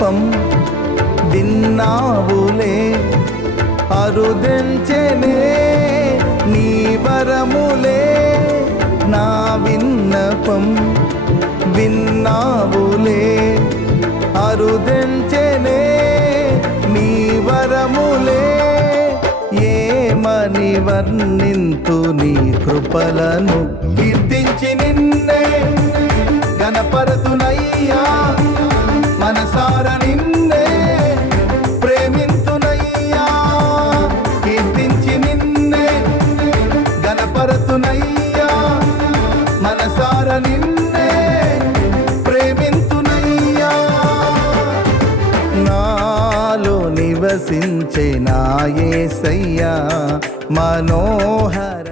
విన్నపం విన్నావులే, అరుదెంచెనే నీ వరములే. నా విన్నపం విన్నావులే, అరుదెంచెనే నీ వరములే. ఏమని వర్ణింతు నీ కృపలను, కీర్తించి నిన్నే గణపరతునయ్యా. మనసార నిన్నే ప్రేమింతునయ్యా, కీర్తించి నిన్నే గణపరతునయ్యా. మనసార నిన్నే ప్రేమింతునయ్యా. నాలో నివసించే నా యేసయ్యా మనోహర